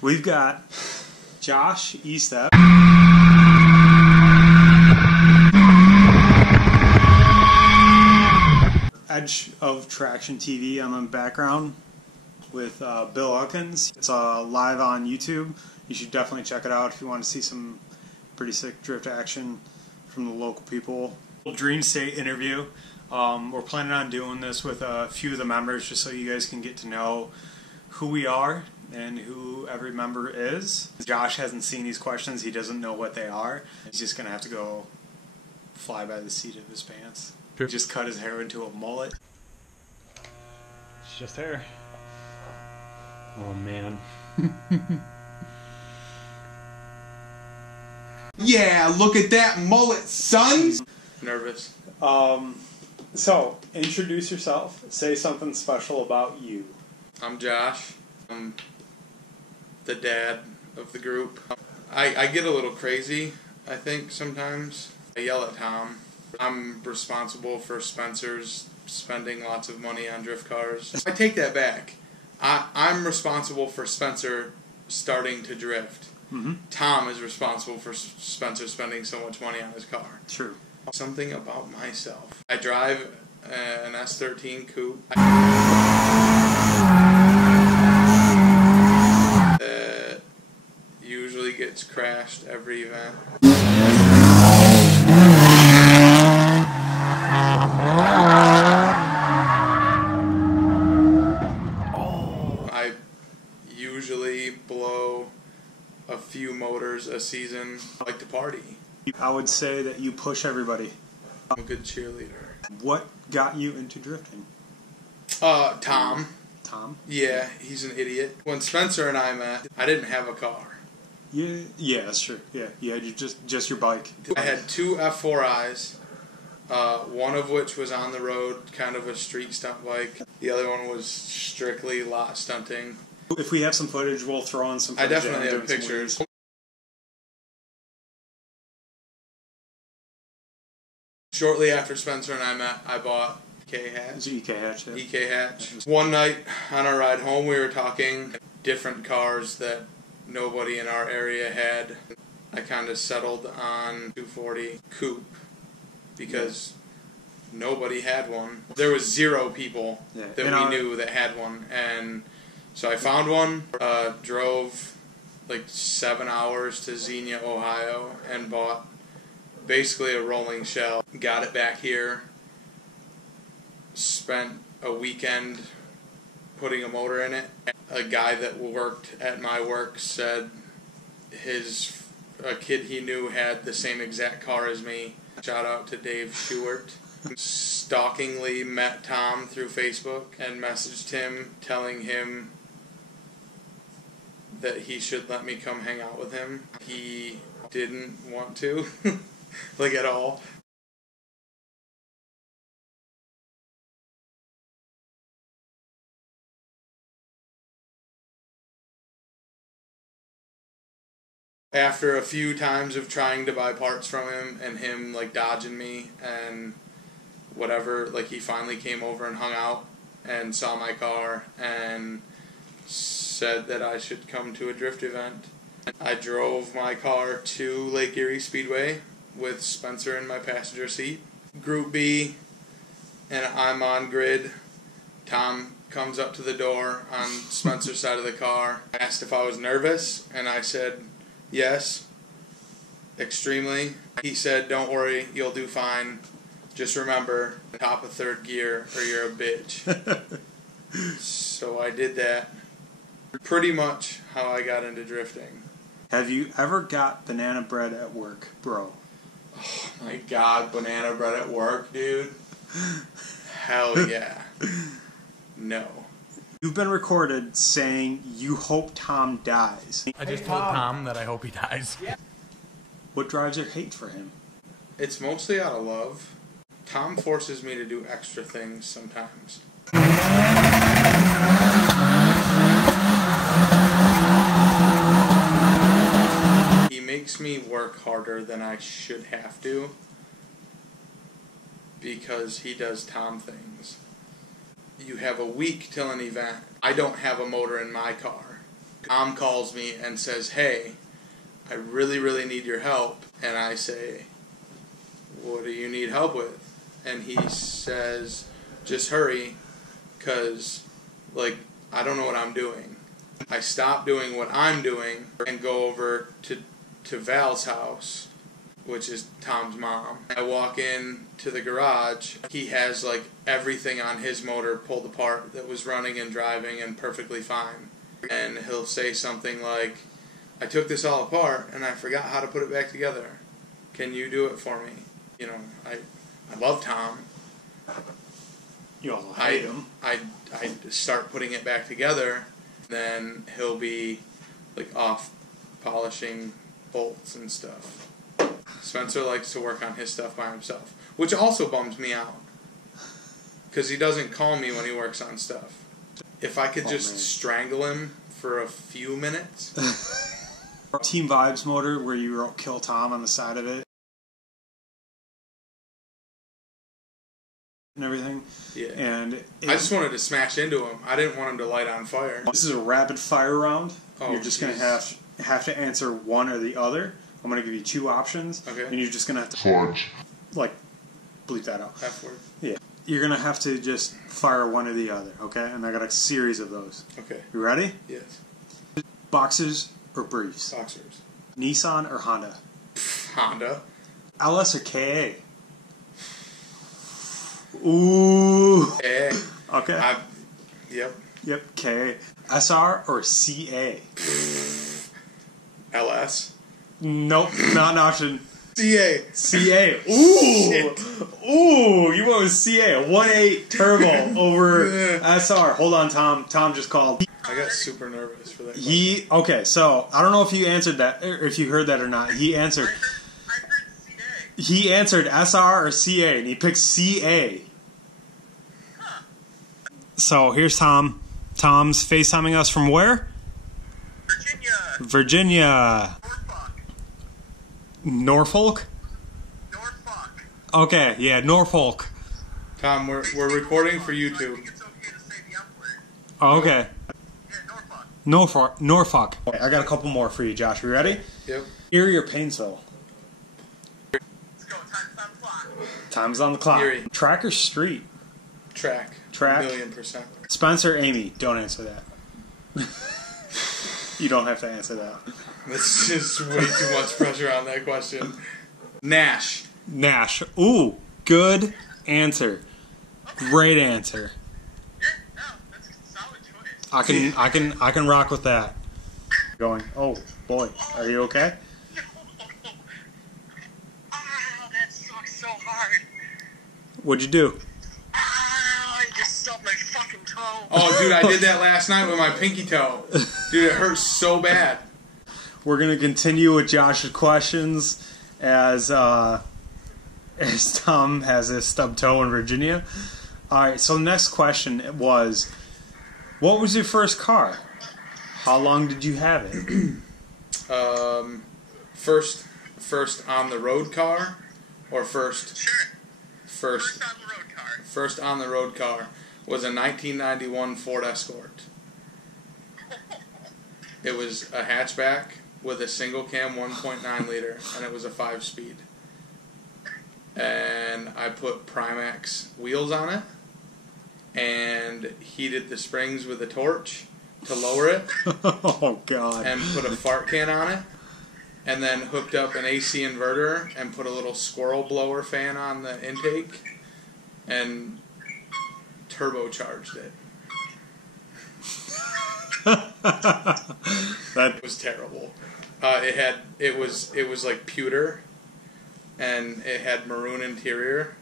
We've got Josh Estep. Edge of Traction TV on the background with Bill Hawkins. It's live on YouTube. You should definitely check it out if you want to see some pretty sick drift action from the local people. Dream State interview. We're planning on doing this with a few of the members just so you guys can get to know who we are and who every member is. Josh hasn't seen these questions. He doesn't know what they are. He's just going to have to go fly by the seat of his pants. Sure. Just cut his hair into a mullet. It's just hair. Oh, man. Yeah, look at that mullet, son! Nervous. So, introduce yourself. Say something special about you. I'm Josh. I'm the dad of the group. I get a little crazy, I think, sometimes. I yell at Tom. I'm responsible for Spencer's spending lots of money on drift cars. I take that back. I'm responsible for Spencer starting to drift. Mm-hmm. Tom is responsible for Spencer spending so much money on his car. True. Something about myself. I drive an S13 coupe. Usually gets crashed every event. I usually blow a few motors a season. I like to party. I would say that you push everybody. I'm a good cheerleader. What got you into drifting? Tom. Tom? Yeah, he's an idiot. When Spencer and I met, I didn't have a car. Yeah, that's true. Yeah, you just your bike. I had two F4Is, one of which was on the road, kind of a street stunt bike. The other one was strictly lot stunting. If we have some footage, we'll throw in some I footage. definitely have pictures. Shortly after Spencer and I met, I bought It's EK Hatch. Yeah. EK Hatch. One night on our ride home, we were talking different cars that nobody in our area had. I kind of settled on 240 coupe because nobody had one. There was 0 people that we knew that had one, and so I found one. Drove like 7 hours to Xenia, Ohio, and bought basically a rolling shell. Got it back here. Spent a weekend putting a motor in it. A guy that worked at my work said a kid he knew had the same exact car as me. Shout out to Dave Stewart. Stalkingly met Tom through Facebook and messaged him telling him that he should let me come hang out with him. He didn't want to, like at all. After a few times of trying to buy parts from him and him like dodging me and whatever, like he finally came over and hung out and saw my car and said that I should come to a drift event. I drove my car to Lake Erie Speedway with Spencer in my passenger seat. Group B, and I'm on grid. Tom comes up to the door on Spencer's side of the car. Asked if I was nervous, and I said yes, extremely. He said, "Don't worry, you'll do fine. Just remember, top of third gear or you're a bitch." So I did that. Pretty much how I got into drifting. Have you ever got banana bread at work, bro? Oh my god, banana bread at work, dude. Hell yeah. No. You've been recorded saying you hope Tom dies. I just told Tom that I hope he dies. What drives your hate for him? It's mostly out of love. Tom forces me to do extra things sometimes. He makes me work harder than I should have to because he does Tom things. You have a week till an event. I don't have a motor in my car Tom calls me and says, "Hey, I really, really need your help." And I say, "What do you need help with?" And he says, "Just hurry, because, like, I don't know what I'm doing." I stop doing what I'm doing and go over to Val's house, which is Tom's mom. I walk in to the garage. He has, like, everything on his motor pulled apart that was running and driving and perfectly fine. And he'll say something like, "I took this all apart and I forgot how to put it back together. Can you do it for me?" You know, I love Tom. You also hate him. I start putting it back together, then he'll be, like, off polishing bolts and stuff. Spencer likes to work on his stuff by himself, which also bums me out, because he doesn't call me when he works on stuff. If I could just strangle him for a few minutes. Team Vibes motor, where you kill Tom on the side of it and everything. Yeah. And I just wanted to smash into him. I didn't want him to light on fire. This is a rapid fire round. Oh, you're just going to have to answer one or the other. I'm going to give you two options. Okay. And you're just going to have to, like, bleep that out. F word. Yeah. You're going to have to just fire one or the other, okay? And I got a series of those. Okay. You ready? Yes. Boxers or briefs? Boxers. Nissan or Honda? Honda. LS or KA? Ooh. A. Okay. Yep. Yep, KA. SR or CA? LS. Nope, not an option. CA. CA. Ooh. Shit. Ooh, you went with CA. 1.8 turbo over SR. Hold on, Tom. Tom just called. I got super nervous for that. Okay, so I don't know if you answered that, or if you heard that or not. He answered. I heard CA. He answered SR or CA, and he picked CA. Huh. So here's Tom. Tom's FaceTiming us from where? Virginia. Virginia. Norfolk. Norfolk? Okay, yeah, Norfolk. Tom, we're recording for I YouTube. think it's okay to say the F word. Oh, okay. Yeah, Norfolk. Norfolk. Okay, I got a couple more for you, Josh. You ready? Yep. Erie or Painesville? Let's go. Time's on the clock. Time's on the clock. Erie. Track or street? Track. Track. 1,000,000%. Spencer, Amy, don't answer that. You don't have to answer that. That's just way too much pressure on that question. Nash. Nash. Ooh, good answer. Great answer. Yeah, no, that's a solid choice. I can rock with that. Going. Oh boy, are you okay? No. Ah, that sucks so hard. What'd you do? Ah, I just stubbed my fucking toe. Oh, dude, I did that last night with my pinky toe. Dude, it hurts so bad. We're gonna continue with Josh's questions as Tom has his stub toe in Virginia. All right, so the next question was, what was your first car? How long did you have it? First on the road car, or first Sure. first First on the road car. first on the road car was a 1991 Ford Escort. It was a hatchback with a single cam 1.9 liter, and it was a 5-speed. And I put Primax wheels on it, and heated the springs with a torch to lower it, Oh God! and put a fart can on it, and then hooked up an AC inverter and put a little squirrel blower fan on the intake, and turbocharged it. That It was terrible. It was like pewter, and it had maroon interior.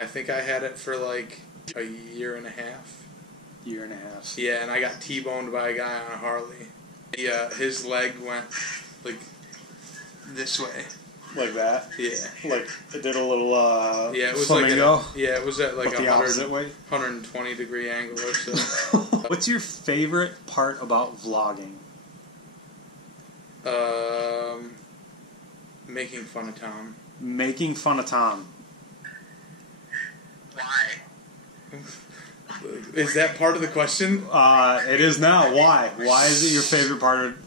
I think I had it for like a year and a half. year and a half. Yeah, and I got T-boned by a guy on a Harley. Yeah, his leg went like this way. Like that? Yeah. Like it did a little Yeah, it was flamingo, like it was at like but the 100, opposite way. 120 degree angle or so. What's your favorite part about vlogging? Making fun of Tom. Making fun of Tom. Why? Is that part of the question? It is now. Why? Why is it your favorite part of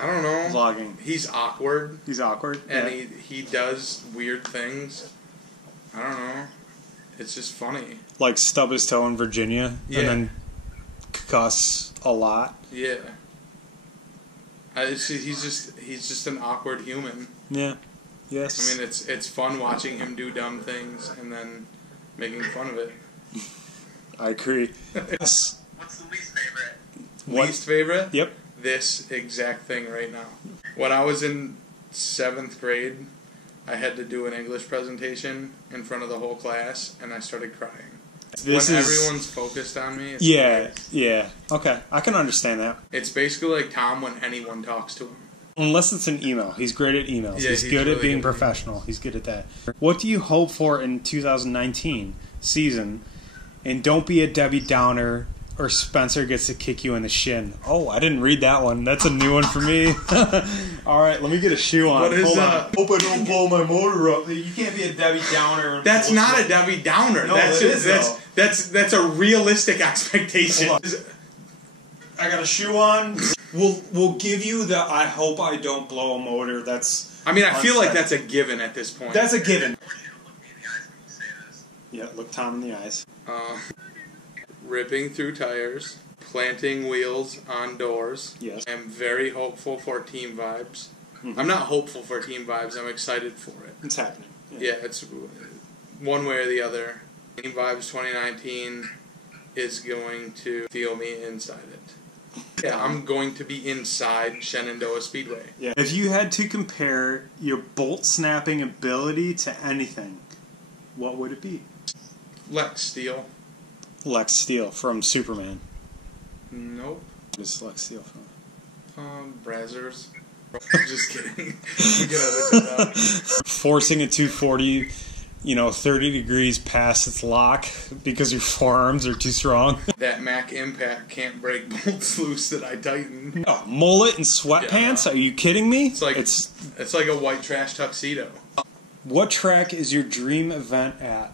I don't know. vlogging? He's awkward. He's awkward. And yeah. he does weird things. I don't know. It's just funny. Like stub his toe in Virginia Yeah. and then cuss a lot. Yeah. He's just an awkward human. Yeah. Yes. I mean, it's fun watching him do dumb things and then making fun of it. I agree. Yes. What's the least favorite? Least favorite? Yep. This exact thing right now. When I was in 7th grade, I had to do an English presentation in front of the whole class, and I started crying. When everyone's focused on me, it's great. Yeah. Okay, I can understand that. It's basically like Tom when anyone talks to him. Unless it's an email. He's great at emails. Yeah, he's he's good really at being good at professional. He's good at that. What do you hope for in 2019 season? And don't be a Debbie Downer or Spencer gets to kick you in the shin. Oh, I didn't read that one. That's a new one for me. All right, let me get a shoe on. What is Hold on. Hope I don't blow my motor up. You can't be a Debbie Downer. That's not a Debbie Downer. No, that's it is, though. that's a realistic expectation. I got a shoe on. We'll give you the I hope I don't blow a motor. That's. I mean, I feel like that's a given at this point. That's a given. I want you to look me in the eyes when you say this. Yeah, look Tom in the eyes. Ripping through tires, planting wheels on doors. Yes. I'm very hopeful for Team Vibes. Mhm. I'm not hopeful for Team Vibes. I'm excited for it. It's happening. Yeah, it's one way or the other. Team Vibes 2019 is going to feel me inside it. Yeah, I'm going to be inside Shenandoah Speedway. Yeah. If you had to compare your bolt snapping ability to anything, what would it be? Lex Steel. Lex Steel from Superman. Nope. What is Lex Steel from? Brazzers. I'm just kidding. We can edit it out. Forcing a 240, 30 degrees past its lock because your forearms are too strong. That Mac Impact can't break bolts loose that I tighten. Oh, mullet and sweatpants? Yeah. Are you kidding me? It's like a white trash tuxedo. What track is your dream event at,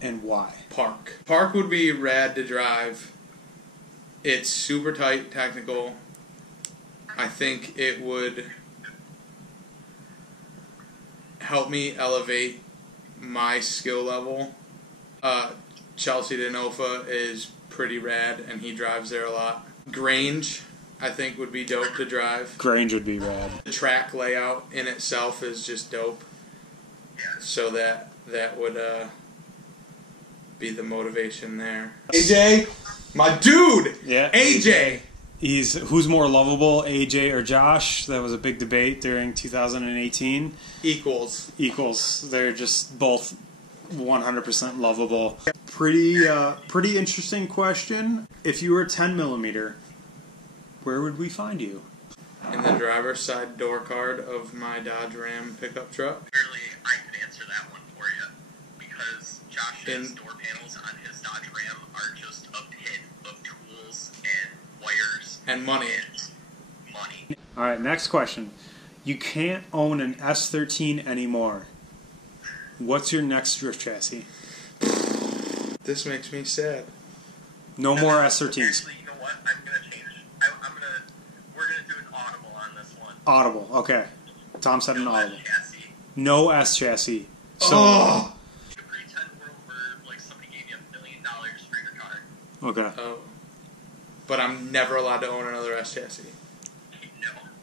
and why? Park. Park would be rad to drive. It's super tight, technical. I think it would help me elevate my skill level. Chelsea DeNofa is pretty rad, and he drives there a lot. Grange, I think, would be dope to drive. Grange would be rad. The track layout in itself is just dope. So that would be the motivation there. AJ, my dude. Yeah. AJ. Who's more lovable, AJ or Josh? That was a big debate during 2018. Equals. They're just both 100% lovable. Pretty interesting question. If you were 10 millimeter, where would we find you? In the driver's side door card of my Dodge Ram pickup truck. Clearly, I could answer that one for you because Josh's door panels on his Dodge Ram are just a pit of tools and wires And money. and money. All right, next question. You can't own an S13 anymore. What's your next drift chassis? This makes me sad. No more S13s. Actually, you know what? I'm gonna change. We're gonna do an audible on this one. Audible, okay. Tom said an No audible. chassis. No S chassis. So, Oh! You could pretend we're like somebody gave you $1 million for your car. okay. Oh. But I'm never allowed to own another S chassis.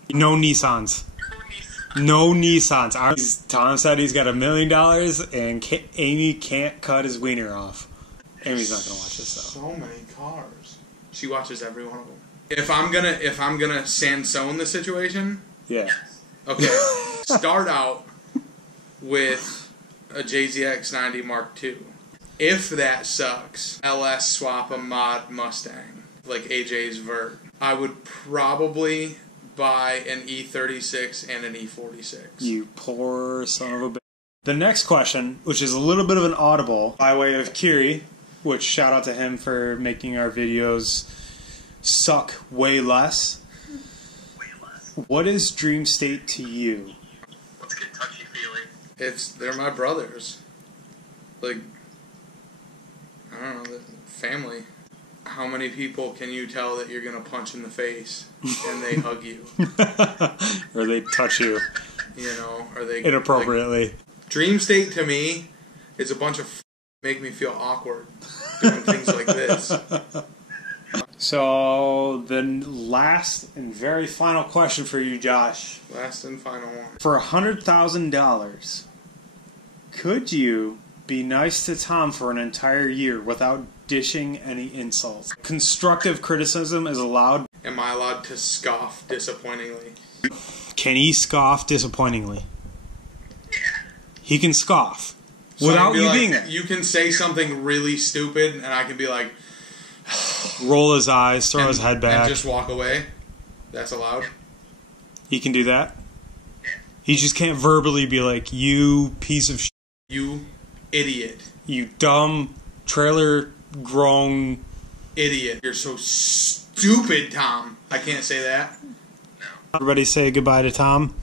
No. No Nissans. No Nissans. Tom said he's got $1 million and Amy can't cut his wiener off. Amy's not gonna watch this though. So many cars. She watches every one of them. If I'm gonna Sansone the situation, Yeah. okay. Start out with a JZX90 Mark II. If that sucks, LS swap a mod Mustang like AJ's Vert. I would probably buy an E36 and an E46. You poor son of a bitch. The next question, which is a little bit of an audible, by way of Kiri, which shout out to him for making our videos suck way less. Way less. What is Dream State to you? Let's get touchy-feely. They're my brothers. Like, I don't know, family. How many people can you tell that you're gonna punch in the face and they hug you? Or they touch you. You know, or they Inappropriately. Like, dream state to me is a bunch of make me feel awkward doing things like this. So, the last and very final question for you, Josh. Last and final one. For $100,000, could you be nice to Tom for an entire year without dishing any insults? Constructive criticism is allowed. Am I allowed to scoff disappointingly? Can he scoff disappointingly? Yeah. He can scoff. So I without can be you like, being there. You can say something really stupid, and I can be like, Roll his eyes, throw his head back. and just walk away. That's allowed. He can do that. He just can't verbally be like, you piece of shit. You idiot. You dumb, trailer-grown... Idiot. You're so stupid, Tom. I can't say that. No. Everybody say goodbye to Tom.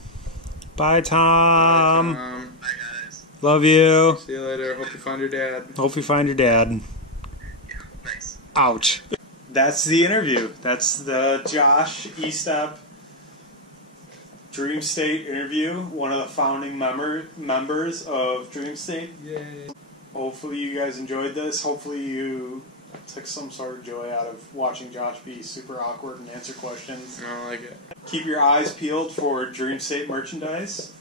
Bye, Tom. Bye, guys. Love you. See you later. Hope you find your dad. Hope you find your dad. Yeah, nice. Ouch. That's the interview. That's the Josh Estep Dream State interview. One of the founding members of Dream State. Yay. Hopefully you guys enjoyed this. Hopefully you took some sort of joy out of watching Josh be super awkward and answer questions. I like it. Keep your eyes peeled for Dream State merchandise.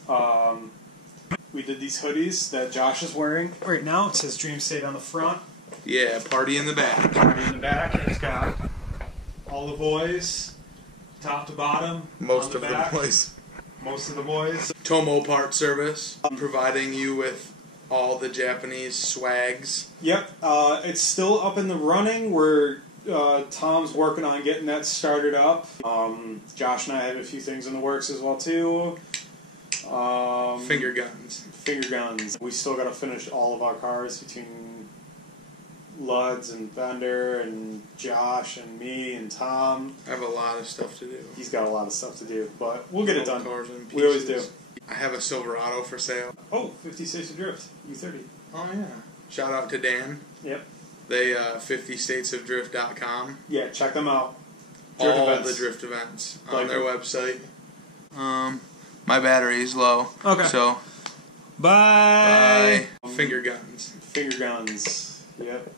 We did these hoodies that Josh is wearing right now. It says Dream State on the front. Yeah, party in the back. Party in the back. It's got all the boys, top to bottom. Most on of back. the boys. Most of the boys. Tomo Part Service, providing you with all the Japanese swags. Yep, it's still up in the running. Tom's working on getting that started up. Josh and I have a few things in the works as well too. Finger guns. Finger guns. We still got to finish all of our cars between Luds and Bender and Josh and me and Tom. I have a lot of stuff to do. He's got a lot of stuff to do, but we'll get it done. Cars in We always do. pieces. I have a Silverado for sale. Oh, 50 States of Drift, U30. Oh yeah. Shout out to Dan. Yep. They 50statesofdrift.com. Yeah, check them out. Drift all events. the drift events on Like their it. website. My battery's low. Okay. So Bye. bye. Finger guns. Finger guns. Yep.